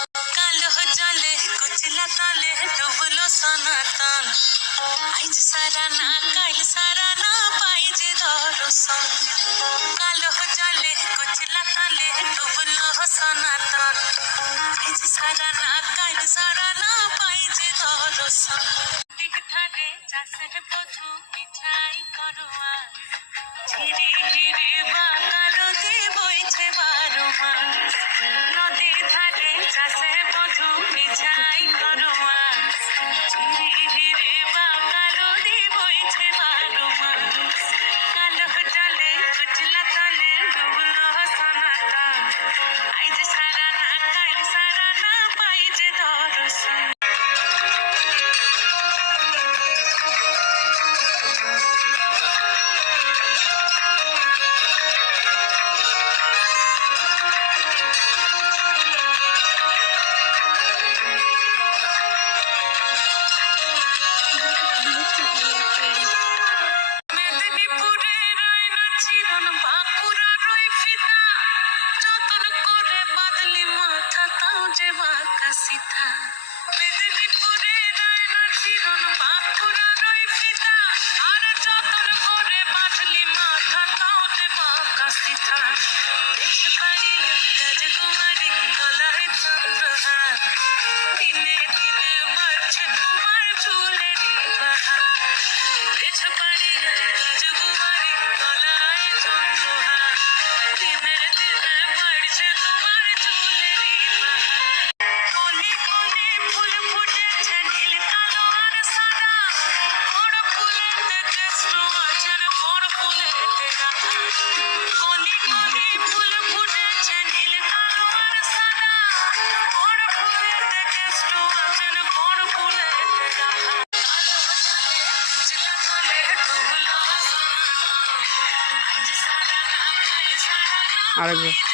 जले कुचला तले डुबलो सनातन आइज सारा ना काल सारा ना पाइज दरसन कालो जले कुचला तले डुबलो सनातन आइज सारा ना काल सारा ना पाइज दरसन दिखठारे चासे बधु मिठाई करवा झिरी झिरी बाकालो दी बइछे बारो मास नदी धारे चासे बधु मिठाई करवा झिरी झिरी बाकालो दी बइछे बारो मास कालो जले कुचला तले डुबलो सनातन आइज सारा ना काल सारा ना पाइज दरसन सीता मेदिनीपुरे रायना चिरन बांकुरा रई फीता आर जतन करे बाटली माथा ताও देबा सीता देश पारी राजकुमारी गलाय चंद्रहार दिने दिने बढ़ছে তোমার চুলেরই বাহার দেশ পারি রাজকুমারি গলায় চন্দ্রহার দিনে দিনে बढ़ছে তোমার চুলেরই বাহার कोली कोली फूल फुटेছে নীল কালো আর সাদা বড় ফুলেতে কেষ্ট আছেন বড় ফুলেতে রাখা কোলি কোলি ফুল ফুটেছে নীল কালো আর সাদা বড় ফুলেতে কেষ্ট আছেন বড় ফুলেতে রাখা চিলা তলে ডুবলো সোনা আজ সারা না কাল সারা না